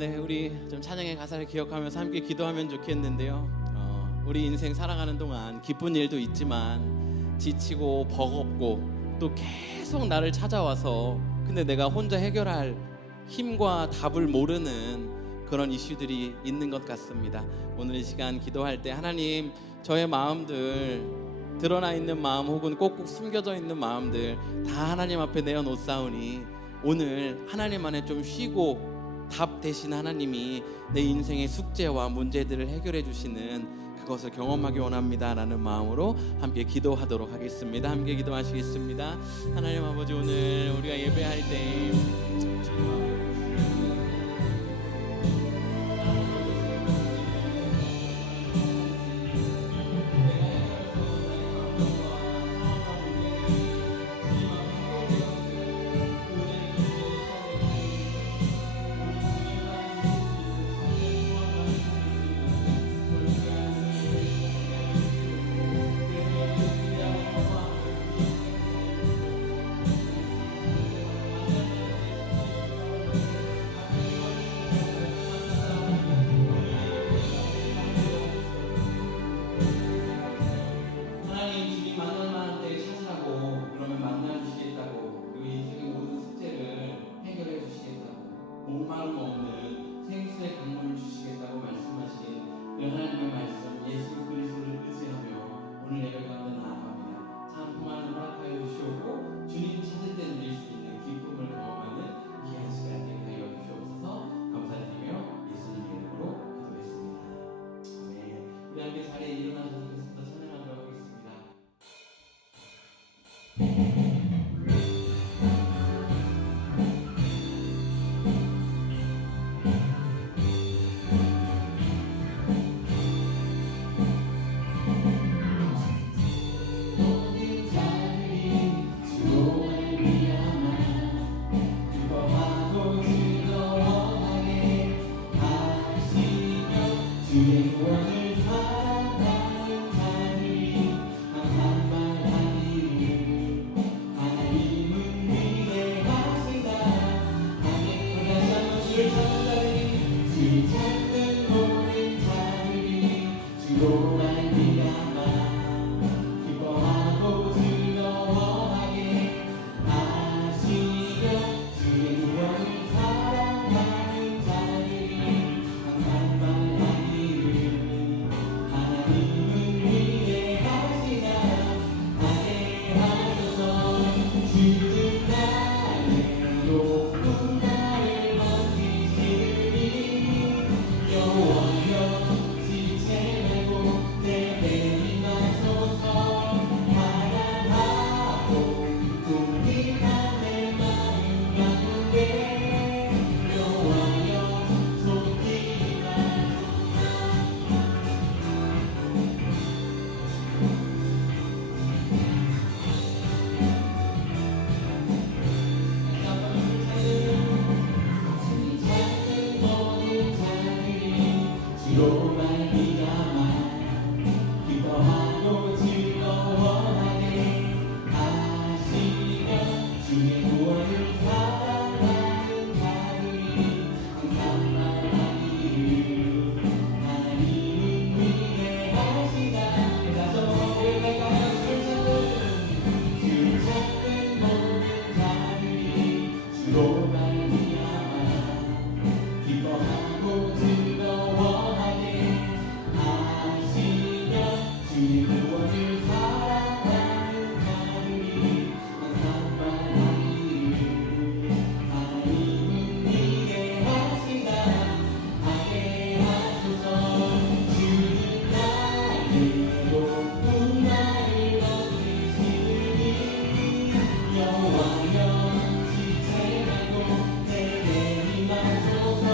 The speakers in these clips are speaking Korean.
네, 우리 좀 찬양의 가사를 기억하면서 함께 기도하면 좋겠는데요. 우리 인생 살아가는 동안 기쁜 일도 있지만 지치고 버겁고 또 계속 나를 찾아와서 근데 내가 혼자 해결할 힘과 답을 모르는 그런 이슈들이 있는 것 같습니다. 오늘 이 시간 기도할 때 하나님, 저의 마음들, 드러나 있는 마음 혹은 꼭꼭 숨겨져 있는 마음들 다 하나님 앞에 내어놓사오니 오늘 하나님 안에 좀 쉬고 답 대신 하나님이 내 인생의 숙제와 문제들을 해결해 주시는 그것을 경험하기 원합니다 라는 마음으로 함께 기도하도록 하겠습니다. 함께 기도하시겠습니다. 하나님 아버지, 오늘 우리가 예배할 때 목마름 없는 생수의 강물을 주시겠다고 말씀하신 그 하나님의 말씀 예수 그리스도를 의지하며 오늘 예배 가운데 나아갑니다. 참 그만을 허락하여 주시옵고 주님 찾을 때 누릴 수 있는 기쁨을 경험하는 귀한 시간 되게 하여 주시옵소서. 감사드리며 예수님의 이름으로 기도했습니다. 아멘. 우리 함께 자리에 일어나셔서 계속해서 찬양하도록 하겠습니다. 주의 구원을 사랑하는 자들이 항상 말하기를 하나님은 위대하시다. 다시 한번 주를 찾는 자들이 주를 찾는 모든 자들이 주로 말미암아 기뻐하고 즐거워하게 하시며 주의 구원을 사랑하는 자들이 항상 말하기를 하나님은 위대하시다 하게 하소서. 주는 나의 높은 나를 넘기시니 여호와여 지체 말고 내게 임하소서. 사랑하고 궁핍한 내 마음 가운데 여호와여 손길이 찾는 모든 자들이 주로 말미암아 기뻐하고 즐거워하게 하시며 주의 구원을 사랑하는 자들이 항상 말하기를 하나님은 위대하시다. 다시 주를 찾는 모든 자들이 주로 말미암아 기뻐하고 즐거워하게 하시며 주의 구원을 사랑하는 자들이 항상 말하기를 하나님은 위대하시다 하게 하소서. 주는 나의 높은 나를 넘기시니 여호와여 지체 말고 내게 임하소서.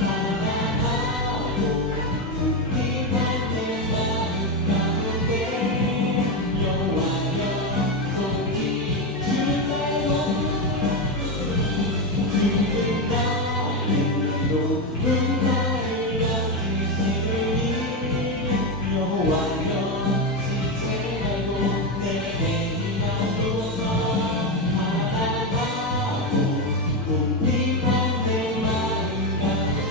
사랑하고 궁핍한 내 마음 가운데 여호와여 손길이 주나요. 주는 나의 높은 나를 넘기시니 여호와여 지체 말고 내게 임하소서. 사랑하고 궁핍한 내 마음 가운데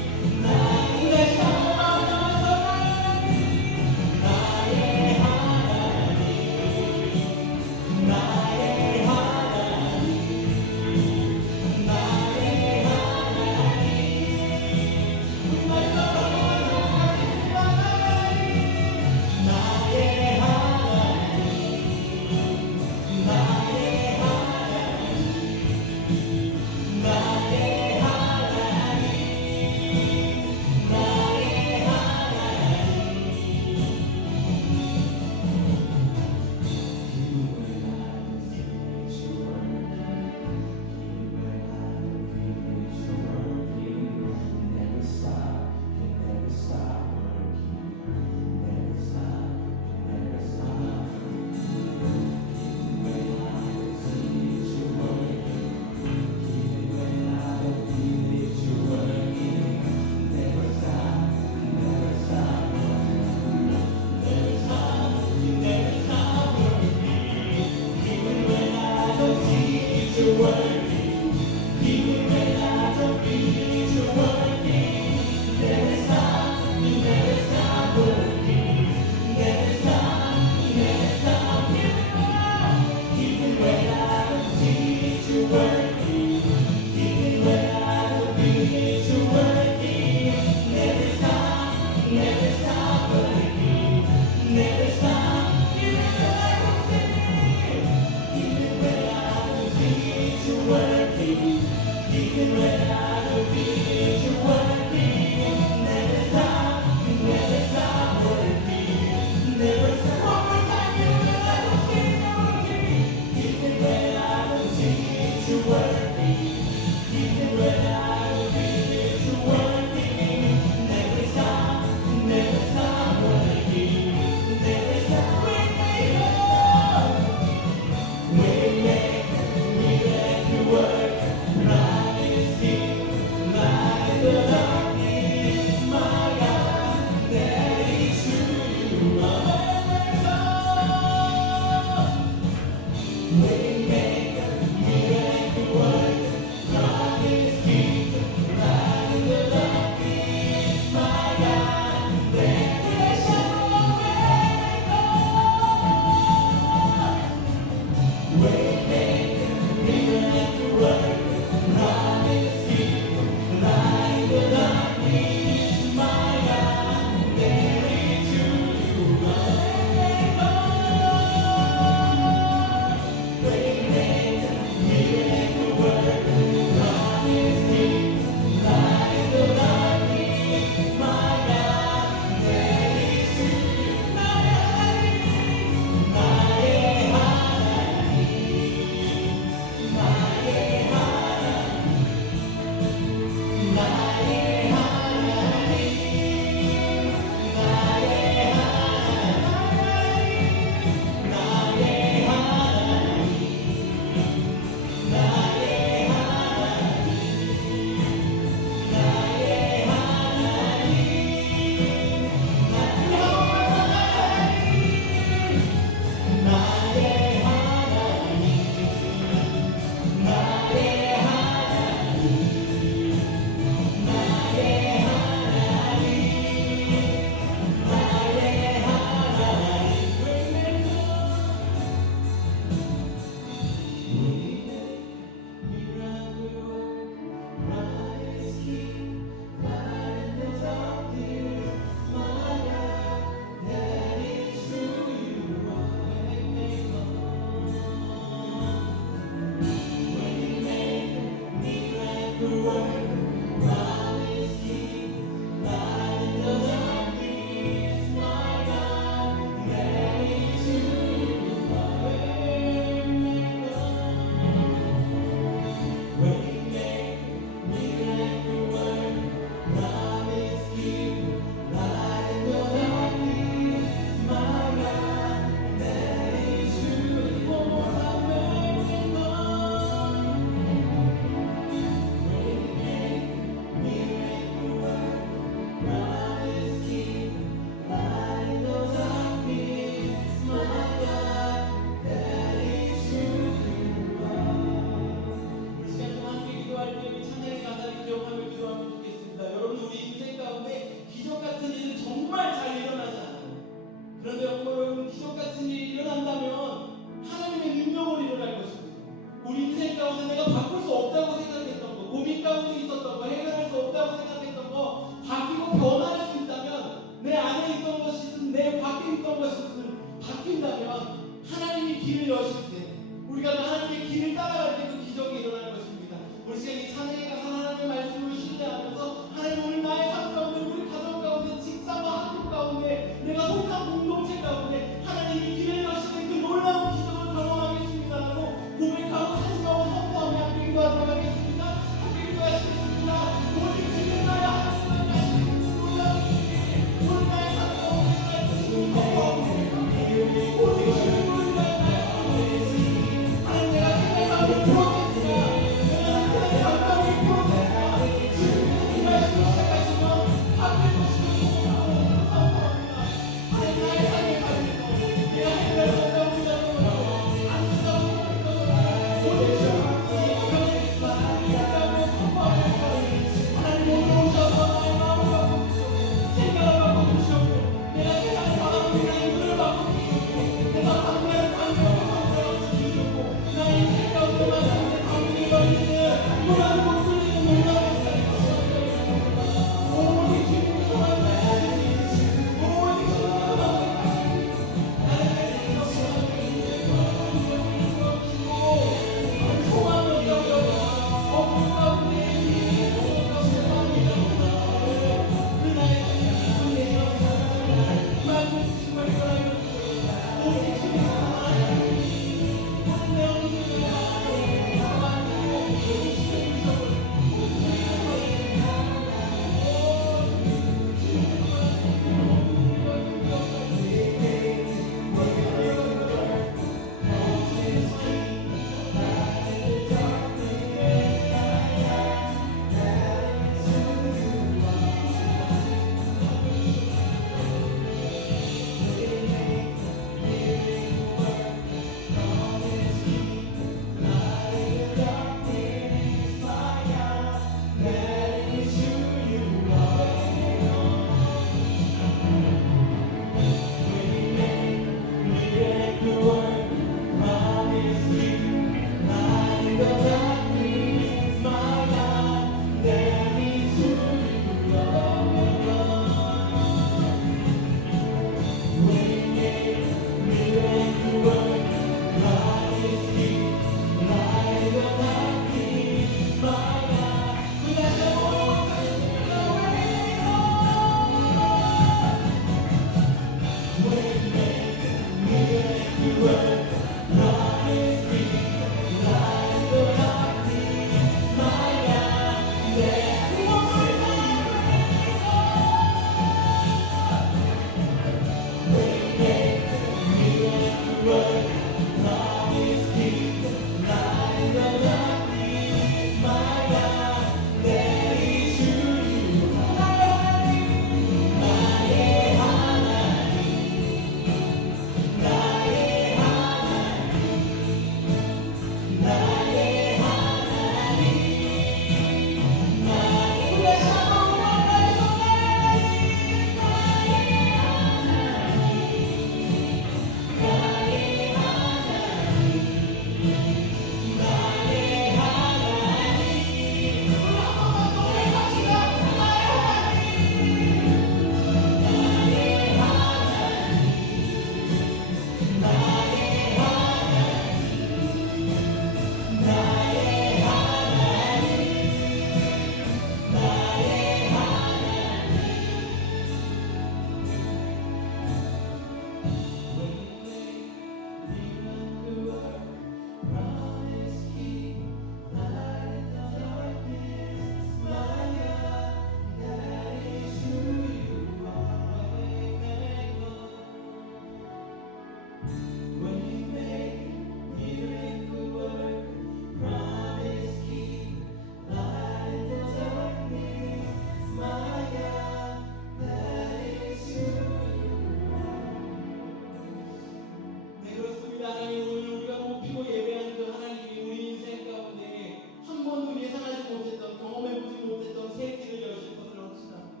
못했던, 경험해보지 못했던 새 길을 여실 것을 확신합니다.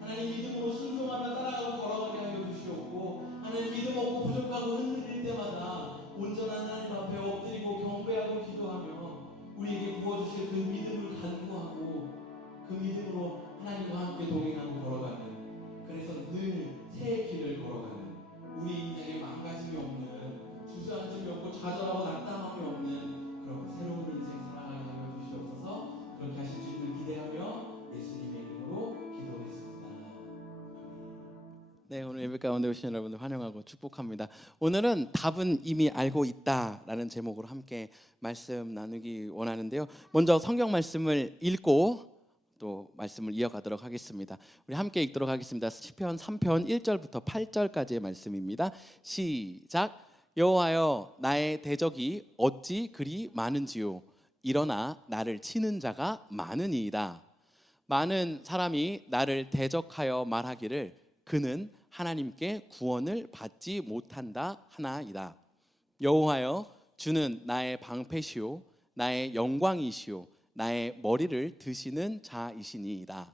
하나님, 믿음으로 순종하며 따라가고 걸어가게 하여 주시옵고, 하나님, 믿음 없고 부족하고 흔들릴 때마다 온전한 하나님 앞에 엎드리고 경배하고 기도하며 우리에게 부어주실 그 믿음을 간구하고 그 믿음으로 하나님과 함께 동행하고 걸어가는, 그래서 늘 새 길을 걸어가는, 우리 인생에 망가짐이 없는, 주저앉음이 없고 좌절하고 낙담함이 없는 그런 새로운 인생 살아가게 하여 주시옵소서. 그렇게 하실 주님을 기대하며 예수님의 이름으로 기도했습니다. 네, 오늘 예배 가운데 오신 여러분들 환영하고 축복합니다. 오늘은 답은 이미 알고 있다라는 제목으로 함께 말씀 나누기 원하는데요. 먼저 성경 말씀을 읽고 또 말씀을 이어가도록 하겠습니다. 우리 함께 읽도록 하겠습니다. 시편 3편 1절부터 8절까지의 말씀입니다. 시작. 여호와여, 나의 대적이 어찌 그리 많은지요. 일어나 나를 치는 자가 많으니이다. 많은 사람이 나를 대적하여 말하기를 그는 하나님께 구원을 받지 못한다 하나이다. 여호와여, 주는 나의 방패시오 나의 영광이시오 나의 머리를 드시는 자이시니이다.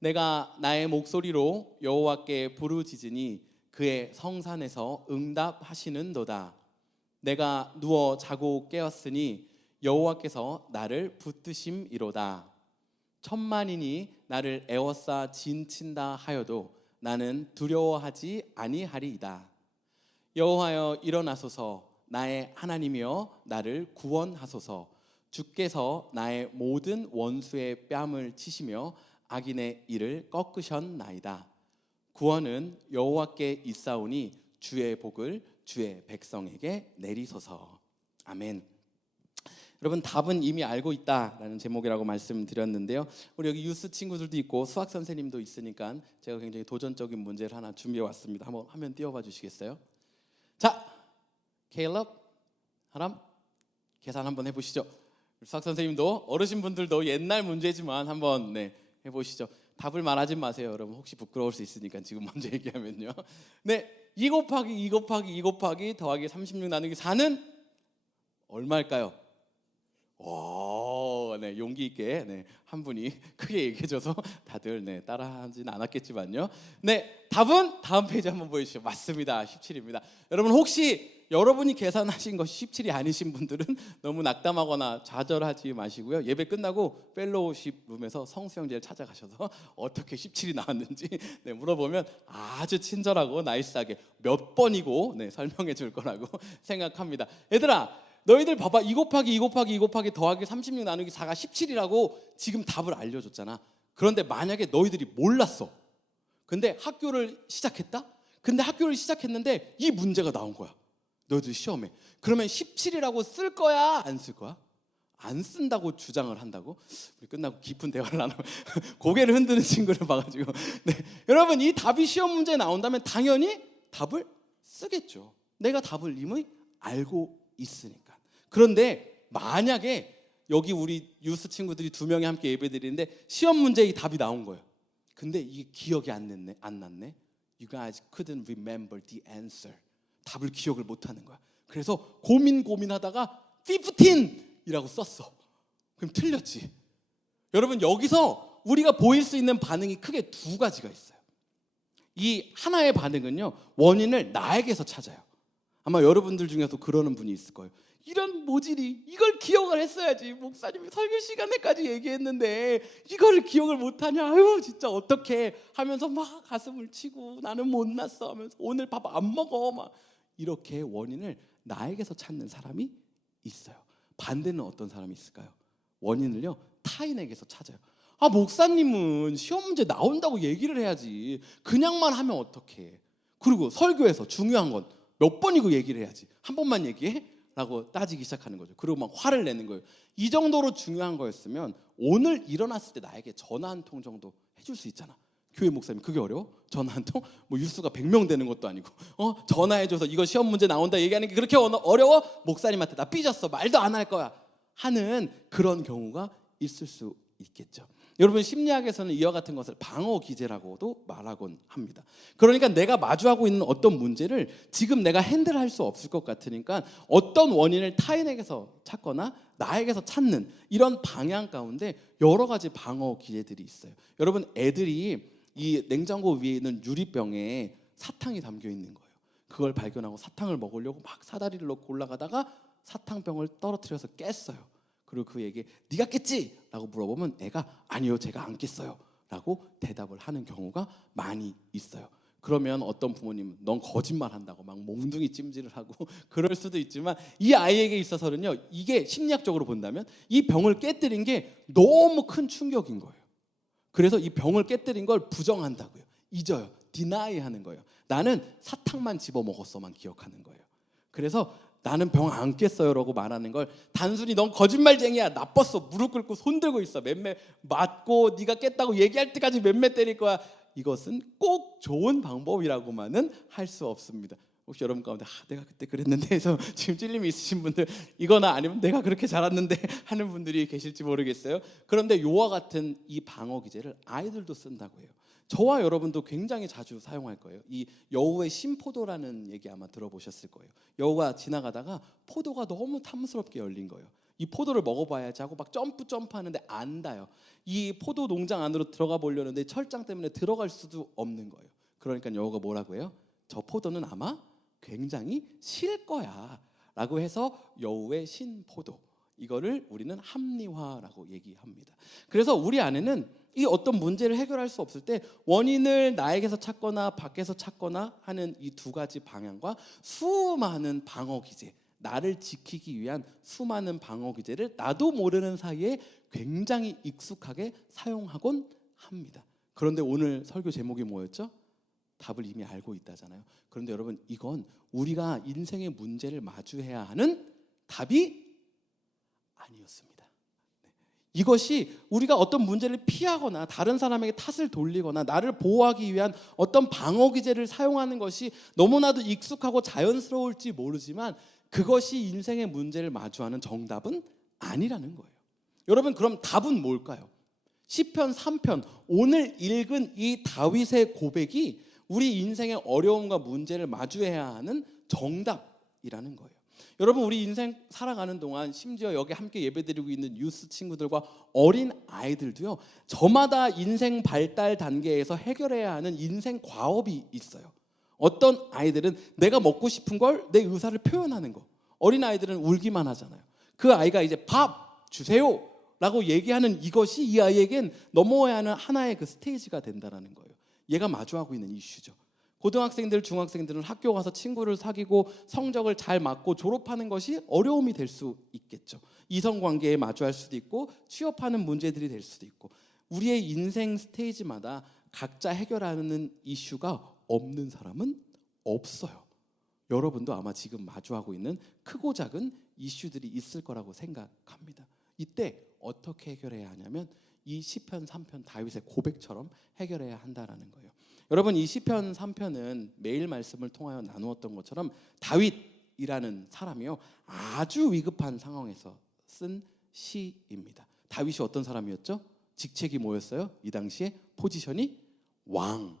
내가 나의 목소리로 여호와께 부르짖으니 그의 성산에서 응답하시는도다. 내가 누워 자고 깨었으니 여호와께서 나를 붙드심이로다. 천만인이 나를 에워싸 진친다 하여도 나는 두려워하지 아니하리이다. 여호와여, 일어나소서. 나의 하나님이여, 나를 구원하소서. 주께서 나의 모든 원수의 뺨을 치시며 악인의 일을 꺾으셨나이다. 구원은 여호와께 있사오니 주의 복을 주의 백성에게 내리소서. 아멘. 여러분, 답은 이미 알고 있다라는 제목이라고 말씀드렸는데요. 우리 여기 유스 친구들도 있고 수학 선생님도 있으니까 제가 굉장히 도전적인 문제를 하나 준비해 왔습니다. 한번 화면 띄워봐 주시겠어요? 자, 케일럽, 하람, 계산 한번 해보시죠. 수학 선생님도, 어르신분들도 옛날 문제지만 한번 해보시죠. 답을 말하지 마세요, 여러분. 혹시 부끄러울 수 있으니까 지금 먼저 얘기하면요. 2 곱하기 2 곱하기 2 곱하기 더하기 36 나누기 4는 얼마일까요? 용기 있게 한 분이 크게 얘기해줘서 다들 따라하진 않았겠지만요. 답은 다음 페이지 한번 보여주시죠. 맞습니다. 17입니다. 여러분, 혹시 여러분이 계산하신 것이 17이 아니신 분들은 너무 낙담하거나 좌절하지 마시고요. 예배 끝나고 펠로우십 룸에서 성수형제를 찾아가셔서 어떻게 17이 나왔는지 물어보면 아주 친절하고 나이스하게 몇 번이고 설명해 줄 거라고 생각합니다. 얘들아, 너희들 봐봐. 2 곱하기 2 곱하기 2 곱하기 더하기 36 나누기 4가 17이라고 지금 답을 알려줬잖아. 그런데 만약에 너희들이 몰랐어. 근데 학교를 시작했다? 근데 학교를 시작했는데 이 문제가 나온 거야. 너희들 시험에. 그러면 17이라고 쓸 거야? 안 쓸 거야? 안 쓴다고 주장을 한다고? 우리 끝나고 깊은 대화를 나누 고개를 흔드는 친구를 봐가지고 여러분, 이 답이 시험 문제에 나온다면 당연히 답을 쓰겠죠. 내가 답을 이미 알고 있으니까. 그런데 만약에 여기 우리 유스 친구들이 2명이 함께 예배드리는데 시험 문제에 이 답이 나온 거예요. 근데 이게 기억이 안 났네. You guys couldn't remember the answer. 답을 기억을 못하는 거야. 그래서 고민하다가 15이라고 썼어. 그럼 틀렸지. 여러분, 여기서 우리가 보일 수 있는 반응이 크게 2가지가 있어요. 이 하나의 반응은요, 원인을 나에게서 찾아요. 아마 여러분들 중에도 그러는 분이 있을 거예요. 이런 모질이, 이걸 기억을 했어야지. 목사님이 설교 시간에까지 얘기했는데 이거를 기억을 못하냐. 아유, 진짜 어떡해 하면서 막 가슴을 치고 나는 못났어 하면서 오늘 밥 안 먹어 막 이렇게 원인을 나에게서 찾는 사람이 있어요. 반대는 어떤 사람이 있을까요? 원인을요, 타인에게서 찾아요. 아, 목사님은 시험 문제 나온다고 얘기를 해야지. 그냥만 하면 어떡해. 그리고 설교에서 중요한 건 몇 번이고 얘기를 해야지. 한 번만 얘기해? 라고 따지기 시작하는 거죠. 그리고 막 화를 내는 거예요. 이 정도로 중요한 거였으면 오늘 일어났을 때 나에게 전화 한 통 정도 해줄 수 있잖아. 교회 목사님, 그게 어려워? 전화 한 통? 뭐 유수가 100명 되는 것도 아니고 전화해줘서 이거 시험 문제 나온다 얘기하는 게 그렇게 어려워? 목사님한테 나 삐졌어, 말도 안 할 거야 하는 그런 경우가 있을 수 있겠죠. 여러분 심리학에서는 이와 같은 것을 방어 기제라고도 말하곤 합니다. 그러니까 내가 마주하고 있는 어떤 문제를 지금 내가 핸들할 수 없을 것 같으니까 어떤 원인을 타인에게서 찾거나 나에게서 찾는 이런 방향 가운데 여러 가지 방어 기제들이 있어요. 여러분 애들이 이 냉장고 위에 있는 유리병에 사탕이 담겨 있는 거예요. 그걸 발견하고 사탕을 먹으려고 막 사다리를 놓고 올라가다가 사탕병을 떨어뜨려서 깼어요. 그리고 그에게 네가 깼지? 라고 물어보면 애가 아니요 제가 안 깼어요 라고 대답을 하는 경우가 많이 있어요. 그러면 어떤 부모님은 넌 거짓말한다고 막 몽둥이 찜질을 하고 그럴 수도 있지만 이 아이에게 있어서는요 이게 심리학적으로 본다면 이 병을 깨뜨린 게 너무 큰 충격인 거예요. 그래서 이 병을 깨뜨린 걸 부정한다고요. 잊어요. 디나이 하는 거예요. 나는 사탕만 집어먹었어만 기억하는 거예요. 그래서 나는 병 안 깼어요 라고 말하는 걸 단순히 넌 거짓말쟁이야 나빴어 무릎 꿇고 손 들고 있어 맴매 맞고 네가 깼다고 얘기할 때까지 맴매 때릴 거야. 이것은 꼭 좋은 방법이라고만은 할 수 없습니다. 혹시 여러분 가운데 내가 그때 그랬는데 해서 지금 찔림이 있으신 분들 이거나 아니면 내가 그렇게 잘았는데 하는 분들이 계실지 모르겠어요. 그런데 요와 같은 이 방어 기제를 아이들도 쓴다고 해요. 저와 여러분도 굉장히 자주 사용할 거예요. 이 여우의 신포도라는 얘기 아마 들어보셨을 거예요. 여우가 지나가다가 포도가 너무 탐스럽게 열린 거예요. 이 포도를 먹어봐야지 하고 막 점프하는데 안 닿아요. 이 포도 농장 안으로 들어가 보려는데 철장 때문에 들어갈 수도 없는 거예요. 그러니까 여우가 뭐라고 해요? 저 포도는 아마 굉장히 실 거야 라고 해서 여우의 신포도, 이거를 우리는 합리화라고 얘기합니다. 그래서 우리 안에는 이 어떤 문제를 해결할 수 없을 때 원인을 나에게서 찾거나 밖에서 찾거나 하는 이 두 가지 방향과 수많은 방어 기제, 나를 지키기 위한 수많은 방어 기제를 나도 모르는 사이에 굉장히 익숙하게 사용하곤 합니다. 그런데 오늘 설교 제목이 뭐였죠? 답을 이미 알고 있다잖아요. 그런데 여러분 이건 우리가 인생의 문제를 마주해야 하는 답이 아니었습니다. 이것이 우리가 어떤 문제를 피하거나 다른 사람에게 탓을 돌리거나 나를 보호하기 위한 어떤 방어 기제를 사용하는 것이 너무나도 익숙하고 자연스러울지 모르지만 그것이 인생의 문제를 마주하는 정답은 아니라는 거예요. 여러분 그럼 답은 뭘까요? 시편 3편 오늘 읽은 이 다윗의 고백이 우리 인생의 어려움과 문제를 마주해야 하는 정답이라는 거예요. 여러분 우리 인생 살아가는 동안 심지어 여기 함께 예배드리고 있는 유스 친구들과 어린 아이들도요 저마다 인생 발달 단계에서 해결해야 하는 인생 과업이 있어요. 어떤 아이들은 내가 먹고 싶은 걸 내 의사를 표현하는 거, 어린 아이들은 울기만 하잖아요. 그 아이가 이제 밥 주세요 라고 얘기하는 이것이 이 아이에겐 넘어야 하는 하나의 그 스테이지가 된다는 거예요. 얘가 마주하고 있는 이슈죠. 고등학생들, 중학생들은 학교 가서 친구를 사귀고 성적을 잘 맞고 졸업하는 것이 어려움이 될 수 있겠죠. 이성관계에 마주할 수도 있고 취업하는 문제들이 될 수도 있고 우리의 인생 스테이지마다 각자 해결하는 이슈가 없는 사람은 없어요. 여러분도 아마 지금 마주하고 있는 크고 작은 이슈들이 있을 거라고 생각합니다. 이때 어떻게 해결해야 하냐면 이 시편 3편 다윗의 고백처럼 해결해야 한다라는 거예요. 여러분 이 시편 3편은 매일 말씀을 통하여 나누었던 것처럼 다윗이라는 사람이요 아주 위급한 상황에서 쓴 시입니다. 다윗이 어떤 사람이었죠? 직책이 뭐였어요? 이 당시에 포지션이 왕,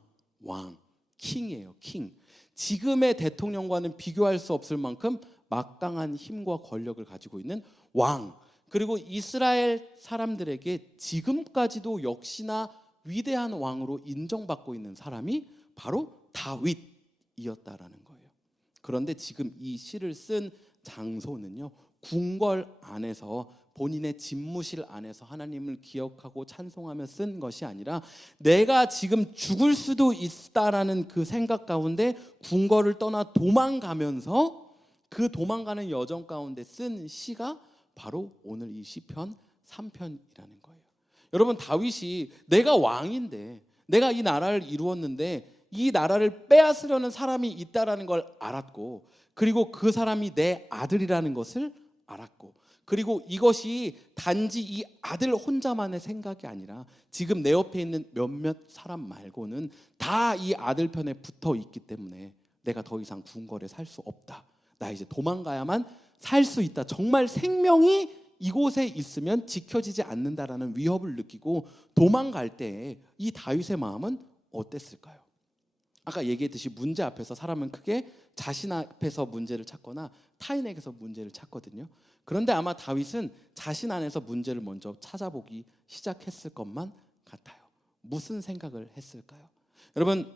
킹이에요. 킹. 지금의 대통령과는 비교할 수 없을 만큼 막강한 힘과 권력을 가지고 있는 왕. 그리고 이스라엘 사람들에게 지금까지도 역시나 위대한 왕으로 인정받고 있는 사람이 바로 다윗이었다라는 거예요. 그런데 지금 이 시를 쓴 장소는요 궁궐 안에서 본인의 집무실 안에서 하나님을 기억하고 찬송하며 쓴 것이 아니라 내가 지금 죽을 수도 있다라는 그 생각 가운데 궁궐을 떠나 도망가면서 그 도망가는 여정 가운데 쓴 시가 바로 오늘 이 시편 3편이라는 거예요. 여러분 다윗이 내가 왕인데 내가 이 나라를 이루었는데 이 나라를 빼앗으려는 사람이 있다라는 걸 알았고 그리고 그 사람이 내 아들이라는 것을 알았고 그리고 이것이 단지 이 아들 혼자만의 생각이 아니라 지금 내 옆에 있는 몇몇 사람 말고는 다 이 아들 편에 붙어 있기 때문에 내가 더 이상 궁궐에 살 수 없다. 나 이제 도망가야만 살 수 있다. 정말 생명이 이곳에 있으면 지켜지지 않는다라는 위협을 느끼고 도망갈 때 이 다윗의 마음은 어땠을까요? 아까 얘기했듯이 문제 앞에서 사람은 크게 자신 앞에서 문제를 찾거나 타인에게서 문제를 찾거든요. 그런데 아마 다윗은 자신 안에서 문제를 먼저 찾아보기 시작했을 것만 같아요. 무슨 생각을 했을까요? 여러분,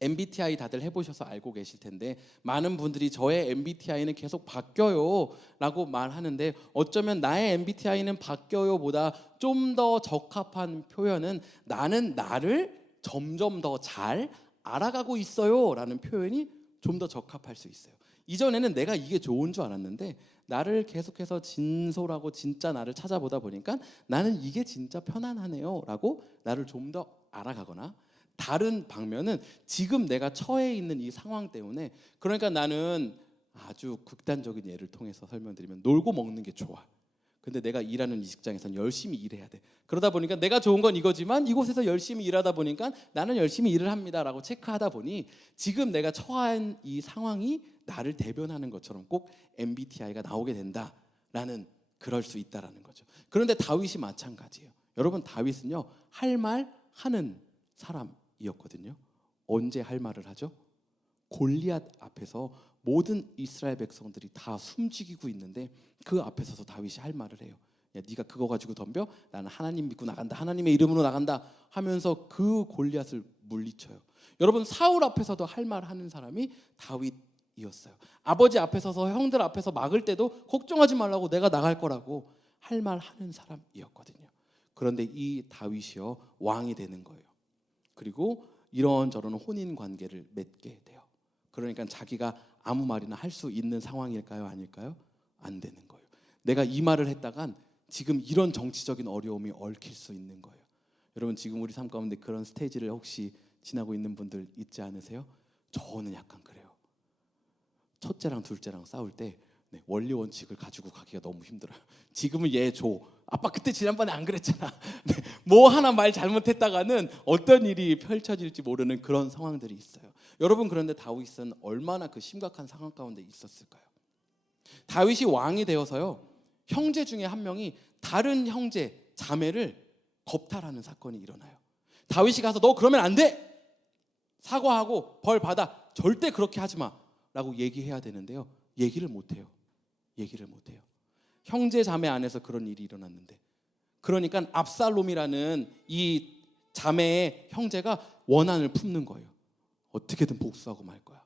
MBTI 다들 해보셔서 알고 계실 텐데 많은 분들이 저의 MBTI는 계속 바뀌어요 라고 말하는데, 어쩌면 나의 MBTI는 바뀌어요 보다 좀 더 적합한 표현은 나는 나를 점점 더 잘 알아가고 있어요 라는 표현이 좀 더 적합할 수 있어요. 이전에는 내가 이게 좋은 줄 알았는데 나를 계속해서 진솔하고 진짜 나를 찾아보다 보니까 나는 이게 진짜 편안하네요 라고 나를 좀 더 알아가거나, 다른 방면은 지금 내가 처해 있는 이 상황 때문에, 그러니까 나는 아주 극단적인 예를 통해서 설명드리면 놀고 먹는 게 좋아. 근데 내가 일하는 이 직장에서는 열심히 일해야 돼. 그러다 보니까 내가 좋은 건 이거지만 이곳에서 열심히 일하다 보니까 나는 열심히 일을 합니다라고 체크하다 보니 지금 내가 처한 이 상황이 나를 대변하는 것처럼 꼭 MBTI가 나오게 된다라는, 그럴 수 있다라는 거죠. 그런데 다윗이 마찬가지예요. 여러분, 다윗은요 할 말 하는 사람이었거든요. 언제 할 말을 하죠? 골리앗 앞에서 모든 이스라엘 백성들이 다 숨죽이고 있는데 그 앞에서도 다윗이 할 말을 해요. 야, 네가 그거 가지고 덤벼? 나는 하나님 믿고 나간다. 하나님의 이름으로 나간다 하면서 그 골리앗을 물리쳐요. 여러분, 사울 앞에서도 할 말 하는 사람이 다윗이었어요. 아버지 앞에 서서 형들 앞에서 막을 때도 걱정하지 말라고, 내가 나갈 거라고 할 말 하는 사람이었거든요. 그런데 이 다윗이요 왕이 되는 거예요. 그리고 이런저런 혼인 관계를 맺게 돼요. 그러니까 자기가 아무 말이나 할 수 있는 상황일까요? 아닐까요? 안 되는 거예요. 내가 이 말을 했다간 지금 이런 정치적인 어려움이 얽힐 수 있는 거예요. 여러분, 지금 우리 삶 가운데 그런 스테이지를 혹시 지나고 있는 분들 있지 않으세요? 저는 약간 그래요. 첫째랑 둘째랑 싸울 때 원리 원칙을 가지고 가기가 너무 힘들어요. 지금은 얘 줘. 아빠 그때 지난번에 안 그랬잖아. 뭐 하나 말 잘못했다가는 어떤 일이 펼쳐질지 모르는 그런 상황들이 있어요. 여러분, 그런데 다윗은 얼마나 그 심각한 상황 가운데 있었을까요? 다윗이 왕이 되어서요 형제 중에 한 명이 다른 형제 자매를 겁탈하는 사건이 일어나요. 다윗이 가서 너 그러면 안 돼! 사과하고 벌 받아. 절대 그렇게 하지 마 라고 얘기해야 되는데요, 얘기를 못해요. 형제 자매 안에서 그런 일이 일어났는데, 그러니까 압살롬이라는 이 자매의 형제가 원한을 품는 거예요. 어떻게든 복수하고 말 거야.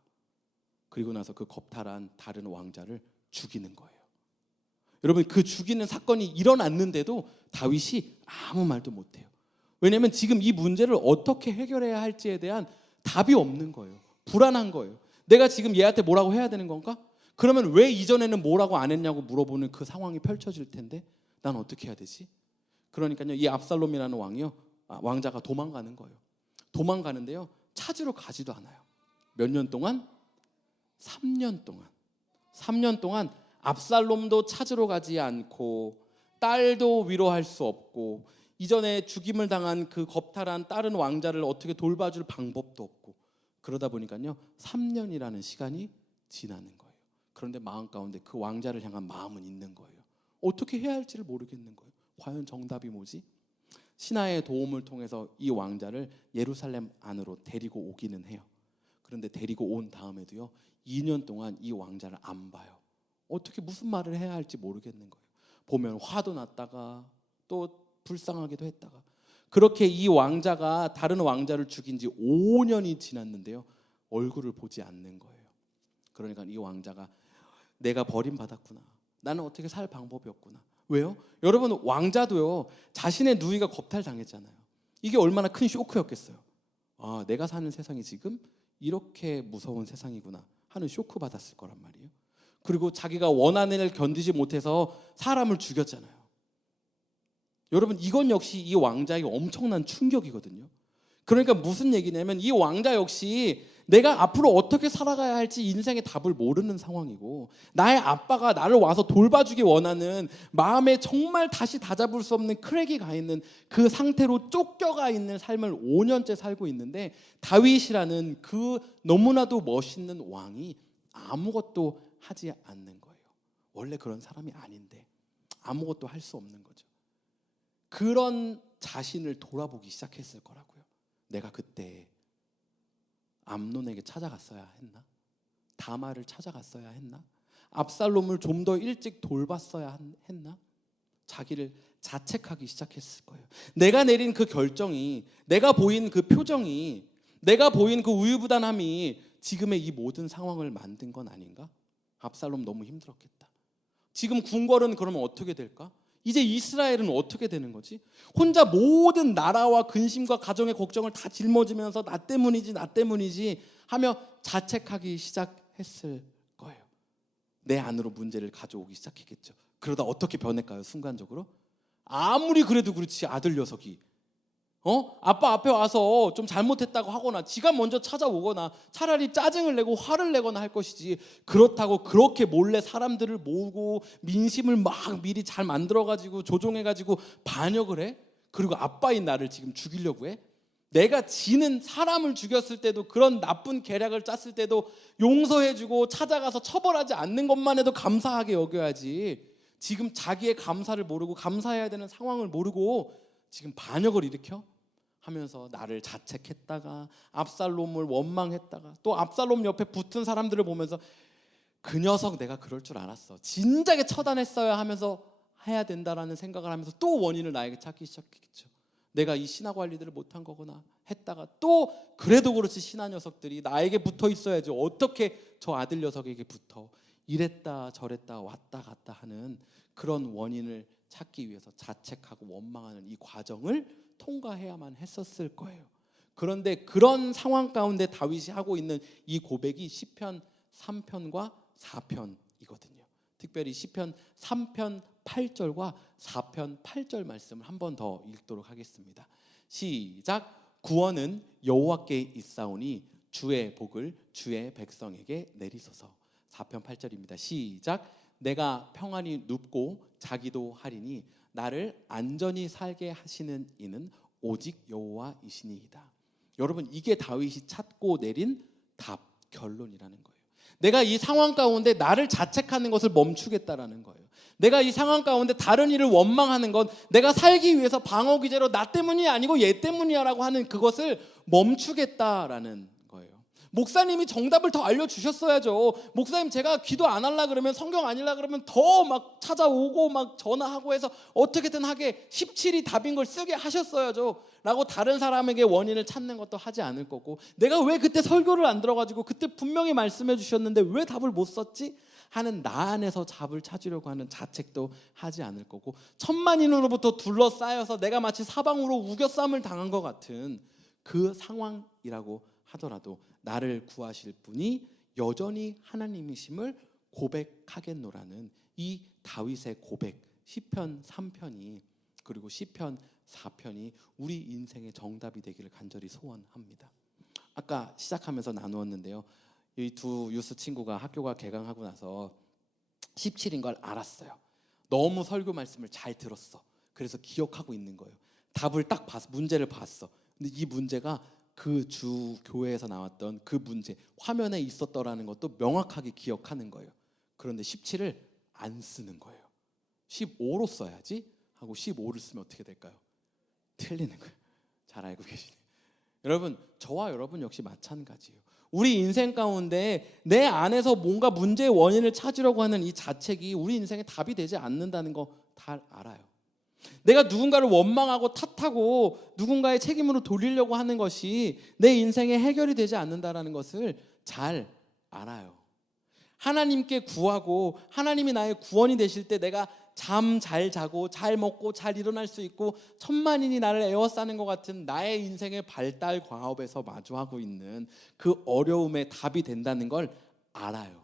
그리고 나서 그 겁탈한 다른 왕자를 죽이는 거예요. 여러분, 그 죽이는 사건이 일어났는데도 다윗이 아무 말도 못해요. 왜냐하면 지금 이 문제를 어떻게 해결해야 할지에 대한 답이 없는 거예요. 불안한 거예요. 내가 지금 얘한테 뭐라고 해야 되는 건가? 그러면 왜 이전에는 뭐라고 안 했냐고 물어보는 그 상황이 펼쳐질 텐데 난 어떻게 해야 되지? 그러니까요, 이 압살롬이라는 왕자가 도망가는 거예요. 도망가는데요, 찾으러 가지도 않아요. 몇 년 동안? 3년 동안 압살롬도 찾으러 가지 않고 딸도 위로할 수 없고 이전에 죽임을 당한 그 겁탈한 다른 왕자를 어떻게 돌봐줄 방법도 없고, 그러다 보니까요 3년이라는 시간이 지나는 거예요. 그런데 마음 가운데 그 왕자를 향한 마음은 있는 거예요. 어떻게 해야 할지를 모르겠는 거예요. 과연 정답이 뭐지? 신하의 도움을 통해서 이 왕자를 예루살렘 안으로 데리고 오기는 해요. 그런데 데리고 온 다음에도요 2년 동안 이 왕자를 안 봐요. 어떻게 무슨 말을 해야 할지 모르겠는 거예요. 보면 화도 났다가 또 불쌍하기도 했다가, 그렇게 이 왕자가 다른 왕자를 죽인 지 5년이 지났는데요 얼굴을 보지 않는 거예요. 그러니까 이 왕자가 내가 버림받았구나, 나는 어떻게 살 방법이 없구나. 왜요? 여러분, 왕자도요 자신의 누이가 겁탈당했잖아요. 이게 얼마나 큰 쇼크였겠어요. 아, 내가 사는 세상이 지금 이렇게 무서운 세상이구나 하는 쇼크 받았을 거란 말이에요. 그리고 자기가 원한을 견디지 못해서 사람을 죽였잖아요. 여러분, 이건 역시 이 왕자의 엄청난 충격이거든요. 그러니까 무슨 얘기냐면 이 왕자 역시 내가 앞으로 어떻게 살아가야 할지 인생의 답을 모르는 상황이고, 나의 아빠가 나를 와서 돌봐주기 원하는 마음에 정말 다시 다잡을 수 없는 크랙이 가 있는 그 상태로 쫓겨가 있는 삶을 5년째 살고 있는데, 다윗이라는 그 너무나도 멋있는 왕이 아무것도 하지 않는 거예요. 원래 그런 사람이 아닌데 아무것도 할 수 없는 거죠. 그런 자신을 돌아보기 시작했을 거라고요. 내가 그때 암논에게 찾아갔어야 했나? 다말을 찾아갔어야 했나? 압살롬을 좀 더 일찍 돌봤어야 했나? 자기를 자책하기 시작했을 거예요. 내가 내린 그 결정이, 내가 보인 그 표정이, 내가 보인 그 우유부단함이 지금의 이 모든 상황을 만든 건 아닌가? 압살롬 너무 힘들었겠다. 지금 궁궐은 그러면 어떻게 될까? 이제 이스라엘은 어떻게 되는 거지? 혼자 모든 나라와 근심과 가정의 걱정을 다 짊어지면서 나 때문이지 하며 자책하기 시작했을 거예요. 내 안으로 문제를 가져오기 시작했겠죠. 그러다 어떻게 변할까요? 순간적으로? 아무리 그래도 그렇지, 아들 녀석이 아빠 앞에 와서 좀 잘못했다고 하거나 지가 먼저 찾아오거나 차라리 짜증을 내고 화를 내거나 할 것이지, 그렇다고 그렇게 몰래 사람들을 모으고 민심을 막 미리 잘 만들어가지고 조종해가지고 반역을 해? 그리고 아빠인 나를 지금 죽이려고 해? 내가 지는 사람을 죽였을 때도, 그런 나쁜 계략을 짰을 때도 용서해주고 찾아가서 처벌하지 않는 것만 해도 감사하게 여겨야지, 지금 자기의 감사를 모르고 감사해야 되는 상황을 모르고 지금 반역을 일으켜? 하면서 나를 자책했다가 압살롬을 원망했다가 또 압살롬 옆에 붙은 사람들을 보면서 그 녀석 내가 그럴 줄 알았어, 진작에 처단했어야 하면서 해야 된다라는 생각을 하면서 또 원인을 나에게 찾기 시작했겠죠. 내가 이 신하 관리들을 못한 거구나 했다가 또 그래도 그렇지 신하 녀석들이 나에게 붙어 있어야지, 어떻게 저 아들 녀석에게 붙어, 이랬다 저랬다 왔다 갔다 하는 그런 원인을 찾기 위해서 자책하고 원망하는 이 과정을 통과해야만 했었을 거예요. 그런데 그런 상황 가운데 다윗이 하고 있는 이 고백이 시편 3편과 4편이거든요. 특별히 시편 3편 8절과 4편 8절 말씀을 한 번 더 읽도록 하겠습니다. 시작. 구원은 여호와께 있사오니 주의 복을 주의 백성에게 내리소서. 4편 8절입니다. 시작. 내가 평안히 눕고 자기도 하리니 나를 안전히 살게 하시는 이는 오직 여호와이시니이다. 여러분, 이게 다윗이 찾고 내린 답, 결론이라는 거예요. 내가 이 상황 가운데 나를 자책하는 것을 멈추겠다라는 거예요. 내가 이 상황 가운데 다른 이를 원망하는 건 내가 살기 위해서 방어 기제로 나 때문이 아니고 얘 때문이야 라고 하는 그것을 멈추겠다라는 거예요. 목사님이 정답을 더 알려주셨어야죠. 목사님, 제가 기도 안 하려 그러면, 성경 안 읽으려 그러면 더 막 찾아오고 막 전화하고 해서 어떻게든 하게 17이 답인 걸 쓰게 하셨어야죠 라고 다른 사람에게 원인을 찾는 것도 하지 않을 거고, 내가 왜 그때 설교를 안 들어가지고 그때 분명히 말씀해 주셨는데 왜 답을 못 썼지? 하는 나 안에서 답을 찾으려고 하는 자책도 하지 않을 거고, 천만인으로부터 둘러싸여서 내가 마치 사방으로 우겨쌈을 당한 것 같은 그 상황이라고 하더라도 나를 구하실 분이 여전히 하나님이심을 고백하겠노라는 이 다윗의 고백, 시편 3편이 그리고 시편 4편이 우리 인생의 정답이 되기를 간절히 소원합니다. 아까 시작하면서 나누었는데요, 이 두 유스 친구가 학교가 개강하고 나서 17인 걸 알았어요. 너무 설교 말씀을 잘 들었어. 그래서 기억하고 있는 거예요. 답을 딱 봤어. 문제를 봤어. 근데 이 문제가 그 주 교회에서 나왔던 그 문제, 화면에 있었더라는 것도 명확하게 기억하는 거예요. 그런데 17을 안 쓰는 거예요. 15로 써야지 하고 15를 쓰면 어떻게 될까요? 틀리는 거예요. 잘 알고 계시네요. 여러분, 저와 여러분 역시 마찬가지예요. 우리 인생 가운데 내 안에서 뭔가 문제의 원인을 찾으려고 하는 이 자책이 우리 인생의 답이 되지 않는다는 거 다 알아요. 내가 누군가를 원망하고 탓하고 누군가의 책임으로 돌리려고 하는 것이 내 인생의 해결이 되지 않는다는 것을 잘 알아요. 하나님께 구하고 하나님이 나의 구원이 되실 때 내가 잠 잘 자고 잘 먹고 잘 일어날 수 있고 천만인이 나를 에워싸는 것 같은 나의 인생의 발달 과업에서 마주하고 있는 그 어려움의 답이 된다는 걸 알아요.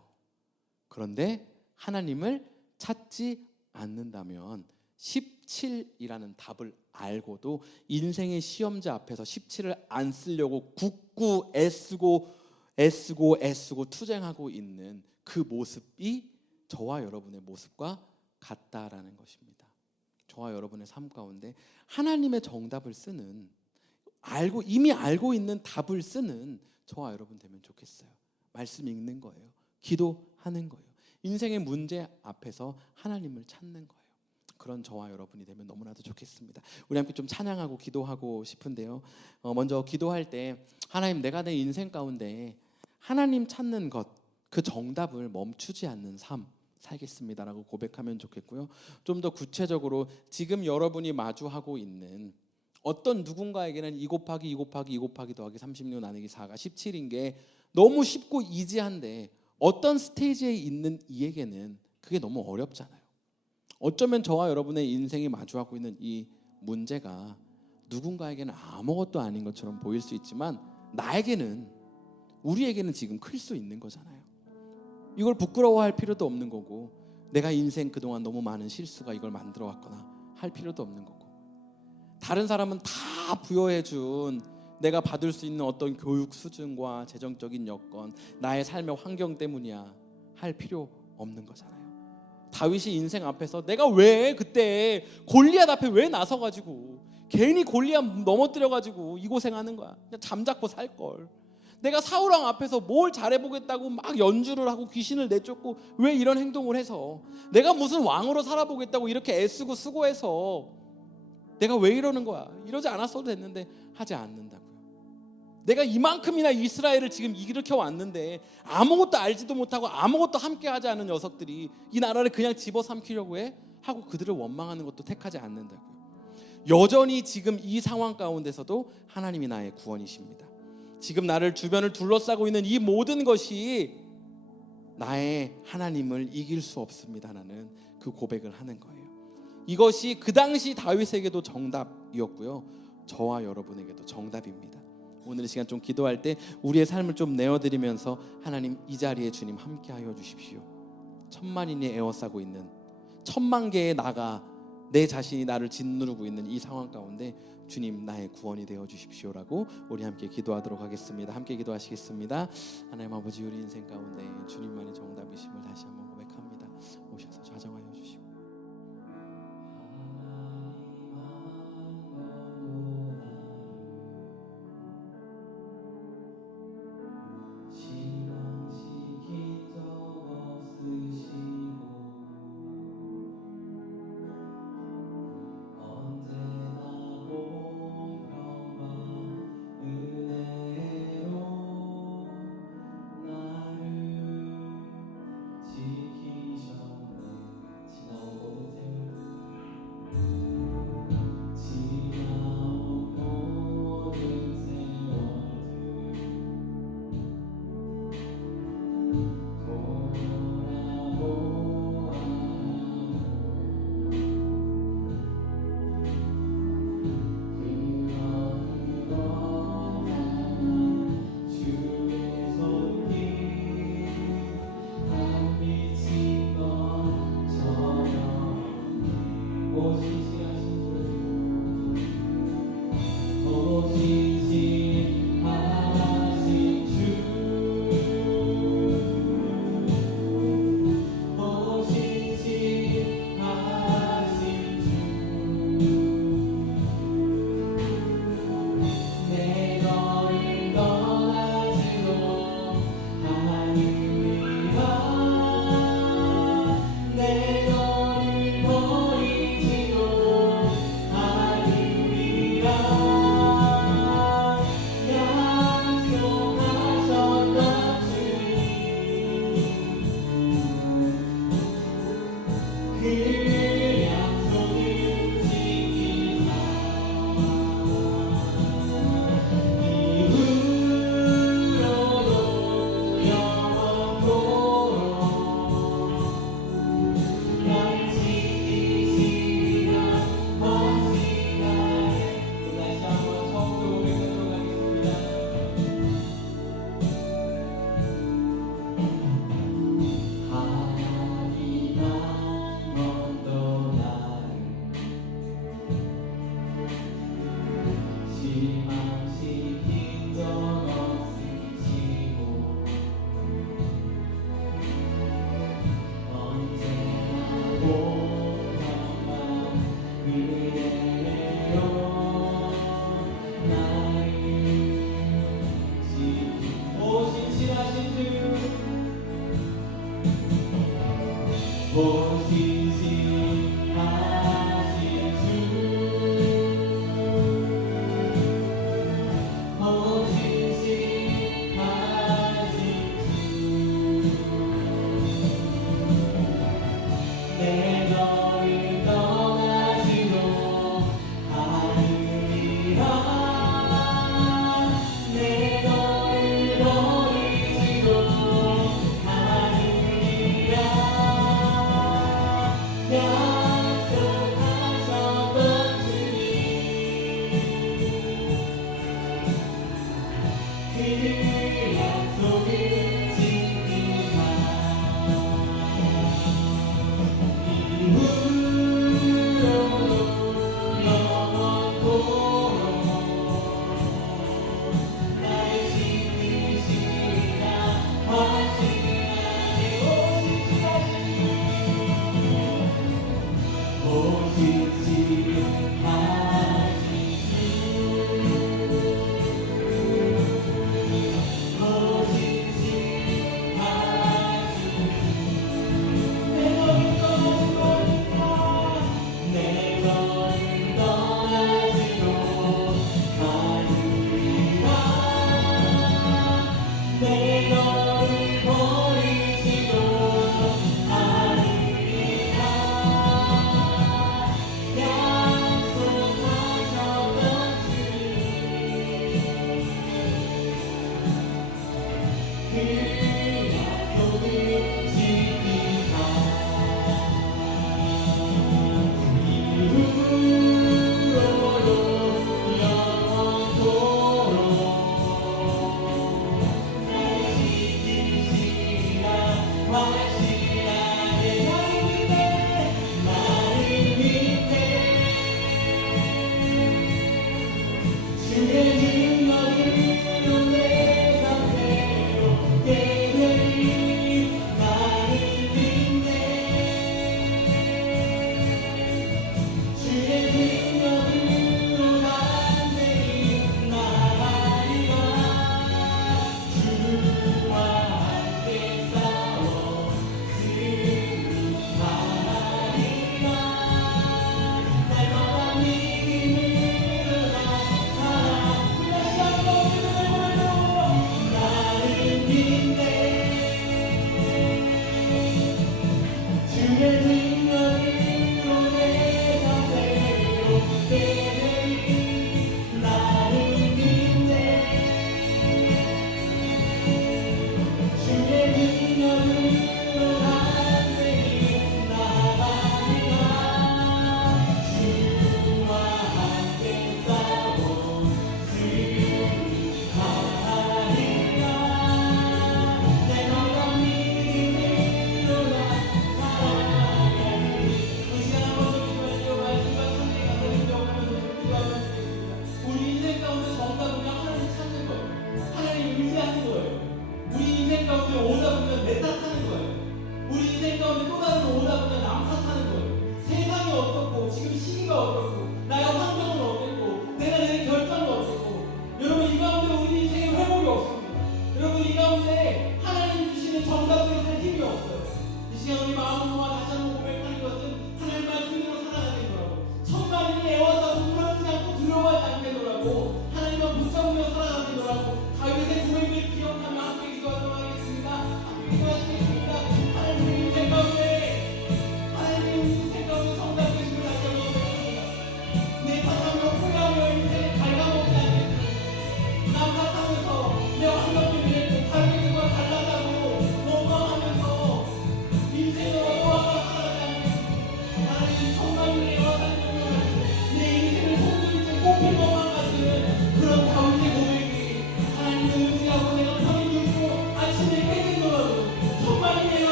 그런데 하나님을 찾지 않는다면 17이라는 답을 알고도 인생의 시험자 앞에서 17을 안 쓰려고 굳고 애쓰고 투쟁하고 있는 그 모습이 저와 여러분의 모습과 같다라는 것입니다. 저와 여러분의 삶 가운데 하나님의 정답을 쓰는, 이미 알고 있는 답을 쓰는 저와 여러분 되면 좋겠어요. 말씀 읽는 거예요. 기도하는 거예요. 인생의 문제 앞에서 하나님을 찾는 거예요. 그런 저와 여러분이 되면 너무나도 좋겠습니다. 우리 함께 좀 찬양하고 기도하고 싶은데요. 먼저 기도할 때 하나님, 내가 내 인생 가운데 하나님 찾는 것, 그 정답을 멈추지 않는 삶 살겠습니다라고 고백하면 좋겠고요. 좀 더 구체적으로 지금 여러분이 마주하고 있는 어떤 누군가에게는 2 곱하기 2 곱하기 2 곱하기 더하기 36 나누기 4가 17인 게 너무 쉽고 이지한데 어떤 스테이지에 있는 이에게는 그게 너무 어렵잖아요. 어쩌면 저와 여러분의 인생이 마주하고 있는 이 문제가 누군가에게는 아무것도 아닌 것처럼 보일 수 있지만 나에게는, 우리에게는 지금 클 수 있는 거잖아요. 이걸 부끄러워할 필요도 없는 거고, 내가 인생 그동안 너무 많은 실수가 이걸 만들어 왔거나 할 필요도 없는 거고, 다른 사람은 다 부여해준 내가 받을 수 있는 어떤 교육 수준과 재정적인 여건, 나의 삶의 환경 때문이야 할 필요 없는 거잖아요. 다윗이 인생 앞에서 내가 왜 그때 골리앗 앞에 왜 나서가지고 괜히 골리앗 넘어뜨려가지고 이 고생하는 거야. 그냥 잠자코 살걸. 내가 사울왕 앞에서 뭘 잘해보겠다고 막 연주를 하고 귀신을 내쫓고 왜 이런 행동을 해서, 내가 무슨 왕으로 살아보겠다고 이렇게 애쓰고 수고해서 내가 왜 이러는 거야. 이러지 않았어도 됐는데 하지 않는다고요. 내가 이만큼이나 이스라엘을 지금 일으켜 왔는데 아무것도 알지도 못하고 아무것도 함께 하지 않은 녀석들이 이 나라를 그냥 집어삼키려고 해? 하고 그들을 원망하는 것도 택하지 않는다고요. 여전히 지금 이 상황 가운데서도 하나님이 나의 구원이십니다. 지금 나를 주변을 둘러싸고 있는 이 모든 것이 나의 하나님을 이길 수 없습니다라는 그 고백을 하는 거예요. 이것이 그 당시 다윗에게도 정답이었고요, 저와 여러분에게도 정답입니다. 오늘 이 시간 좀 기도할 때 우리의 삶을 좀 내어드리면서 하나님, 이 자리에 주님 함께하여 주십시오. 천만인이 에워싸고 있는, 천만 개의 나가 내 자신이 나를 짓누르고 있는 이 상황 가운데 주님, 나의 구원이 되어 주십시오라고 우리 함께 기도하도록 하겠습니다. 함께 기도하시겠습니다. 하나님 아버지, 우리 인생 가운데 주님만의 정답이심을 다시 한번 고백합니다. 오셔서 좌정하여 주시고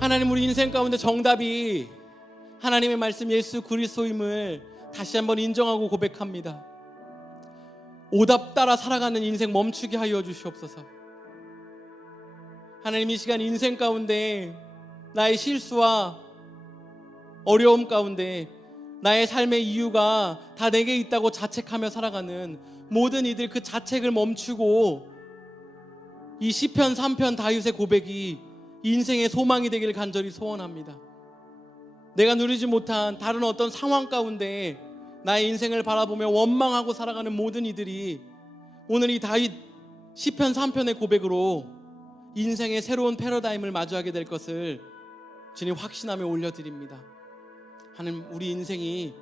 하나님, 우리 인생 가운데 정답이 하나님의 말씀 예수 그리스도임을 다시 한번 인정하고 고백합니다. 오답 따라 살아가는 인생 멈추게 하여 주시옵소서. 하나님, 이 시간 인생 가운데 나의 실수와 어려움 가운데 나의 삶의 이유가 다 내게 있다고 자책하며 살아가는 모든 이들, 그 자책을 멈추고 이 시편 3편 다윗의 고백이 인생의 소망이 되기를 간절히 소원합니다. 내가 누리지 못한 다른 어떤 상황 가운데 나의 인생을 바라보며 원망하고 살아가는 모든 이들이 오늘 이 다윗 시편 3편의 고백으로 인생의 새로운 패러다임을 마주하게 될 것을 주님 확신하며 올려드립니다. 하나님, 우리 인생이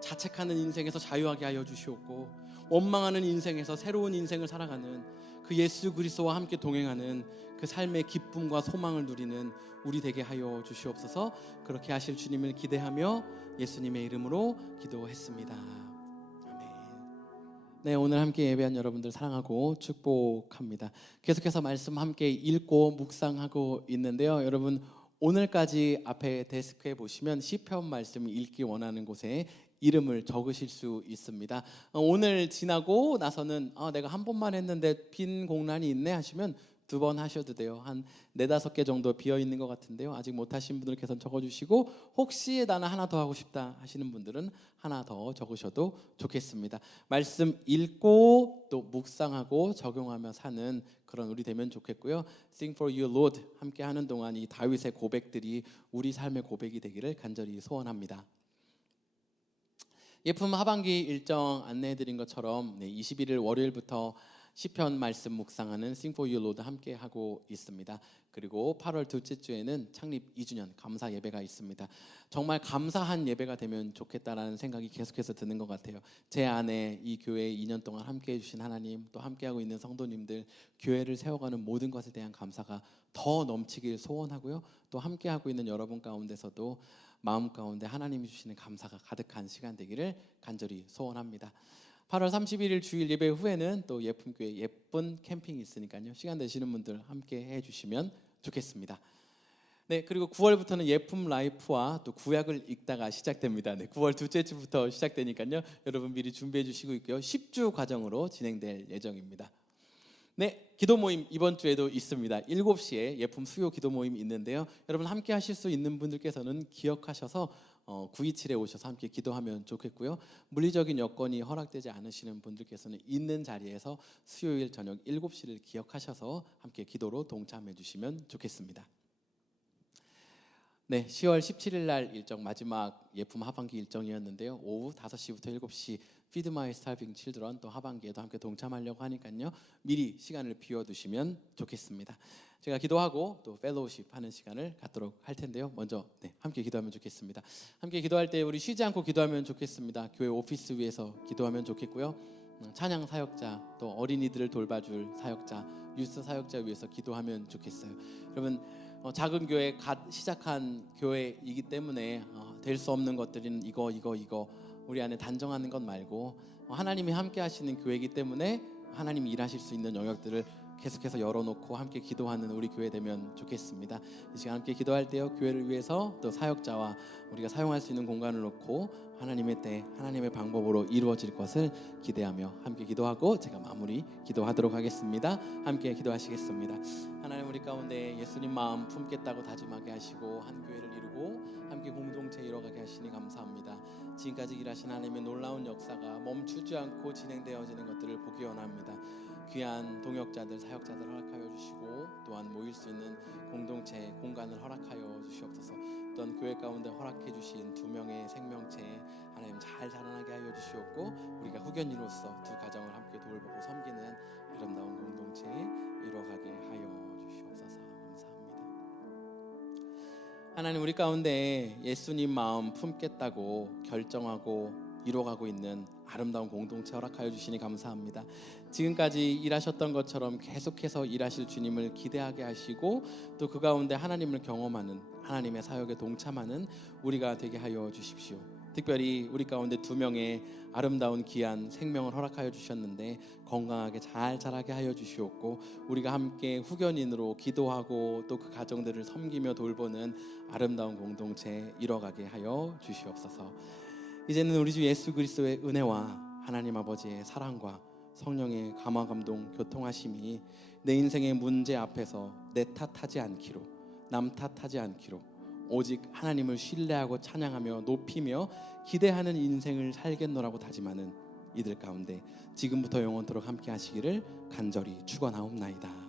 자책하는 인생에서 자유하게 하여 주시옵고 원망하는 인생에서 새로운 인생을 살아가는 그 예수 그리스도와 함께 동행하는 그 삶의 기쁨과 소망을 누리는 우리 되게 하여 주시옵소서. 그렇게 하실 주님을 기대하며 예수님의 이름으로 기도했습니다. 아멘. 네, 오늘 함께 예배한 여러분들 사랑하고 축복합니다. 계속해서 말씀 함께 읽고 묵상하고 있는데요. 여러분, 오늘까지 앞에 데스크에 보시면 시편 말씀 읽기 원하는 곳에 이름을 적으실 수 있습니다. 오늘 지나고 나서는 내가 한 번만 했는데 빈 공란이 있네 하시면 2번 하셔도 돼요. 한 4-5개 정도 비어 있는 것 같은데요. 아직 못 하신 분들께서는 적어주시고, 혹시 나는 하나 더 하고 싶다 하시는 분들은 하나 더 적으셔도 좋겠습니다. 말씀 읽고 또 묵상하고 적용하며 사는 그런 우리 되면 좋겠고요. Sing for you Lord 함께 하는 동안 이 다윗의 고백들이 우리 삶의 고백이 되기를 간절히 소원합니다. 예품 하반기 일정 안내해드린 것처럼 21일 월요일부터 시편 말씀 묵상하는 Sing for you Lord 함께 하고 있습니다. 그리고 8월 둘째 주에는 창립 2주년 감사 예배가 있습니다. 정말 감사한 예배가 되면 좋겠다라는 생각이 계속해서 드는 것 같아요. 제 안에 이 교회에 2년 동안 함께해 주신 하나님, 또 함께하고 있는 성도님들, 교회를 세워가는 모든 것에 대한 감사가 더 넘치길 소원하고요. 또 함께하고 있는 여러분 가운데서도 마음 가운데 하나님이 주시는 감사가 가득한 시간 되기를 간절히 소원합니다. 8월 31일 주일 예배 후에는 또 예품교회 예쁜 캠핑이 있으니까요. 시간 되시는 분들 함께 해주시면 좋겠습니다. 네, 그리고 9월부터는 예품 라이프와 또 구약을 읽다가 시작됩니다. 9월 둘째 주부터 시작되니까요. 여러분 미리 준비해 주시고 있고요. 10주 과정으로 진행될 예정입니다. 네, 기도 모임 이번 주에도 있습니다. 7시에 예품 수요 기도 모임이 있는데요. 여러분 함께 하실 수 있는 분들께서는 기억하셔서 927에 오셔서 함께 기도하면 좋겠고요. 물리적인 여건이 허락되지 않으시는 분들께서는 있는 자리에서 수요일 저녁 7시를 기억하셔서 함께 기도로 동참해 주시면 좋겠습니다. 네, 10월 17일 날 일정 마지막 예품 하반기 일정이었는데요. 오후 5시부터 7시 Feed My Starving Children 또 하반기에도 함께 동참하려고 하니까요. 미리 시간을 비워두시면 좋겠습니다. 제가 기도하고 또 펠로우십 하는 시간을 갖도록 할 텐데요. 먼저 함께 기도하면 좋겠습니다. 함께 기도할 때 우리 쉬지 않고 기도하면 좋겠습니다. 교회 오피스 위에서 기도하면 좋겠고요. 찬양 사역자 또 어린이들을 돌봐줄 사역자, 유스 사역자 위해서 기도하면 좋겠어요. 여러분 작은 교회 갓 시작한 교회이기 때문에 될 수 없는 것들은 이거 우리 안에 단정하는 것 말고 하나님이 함께 하시는 교회이기 때문에 하나님이 일하실 수 있는 영역들을 계속해서 열어놓고 함께 기도하는 우리 교회 되면 좋겠습니다. 이 시간 함께 기도할 때요, 교회를 위해서 또 사역자와 우리가 사용할 수 있는 공간을 놓고 하나님의 때 하나님의 방법으로 이루어질 것을 기대하며 함께 기도하고 제가 마무리 기도하도록 하겠습니다. 함께 기도하시겠습니다. 하나님, 우리 가운데 예수님 마음 품겠다고 다짐하게 하시고 한 교회를 이루고 함께 공동체 이뤄가게 하시니 감사합니다. 지금까지 일하신 하나님의 놀라운 역사가 멈추지 않고 진행되어지는 것들을 보기 원합니다. 귀한 동역자들, 사역자들 허락하여 주시고 또한 모일 수 있는 공동체, 공간을 허락하여 주시옵소서. 또한 교회 가운데 허락해 주신 2명의 생명체 하나님 잘 자라나게 하여 주시옵고 우리가 후견인으로서 두 가정을 함께 돌보고 섬기는 아름다운 공동체 이루어가게 하여 주시옵소서. 감사합니다. 하나님, 우리 가운데 예수님 마음 품겠다고 결정하고 이루어가고 있는 아름다운 공동체 허락하여 주시니 감사합니다. 지금까지 일하셨던 것처럼 계속해서 일하실 주님을 기대하게 하시고 또 그 가운데 하나님을 경험하는, 하나님의 사역에 동참하는 우리가 되게 하여 주십시오. 특별히 우리 가운데 2명의 아름다운 귀한 생명을 허락하여 주셨는데 건강하게 잘 자라게 하여 주시옵고 우리가 함께 후견인으로 기도하고 또 그 가정들을 섬기며 돌보는 아름다운 공동체 이뤄가게 하여 주시옵소서. 이제는 우리 주 예수 그리스도의 은혜와 하나님 아버지의 사랑과 성령의 감화 감동 교통하심이 내 인생의 문제 앞에서 내 탓하지 않기로 남 탓하지 않기로 오직 하나님을 신뢰하고 찬양하며 높이며 기대하는 인생을 살겠노라고 다짐하는 이들 가운데 지금부터 영원토록 함께 하시기를 간절히 축원하옵나이다.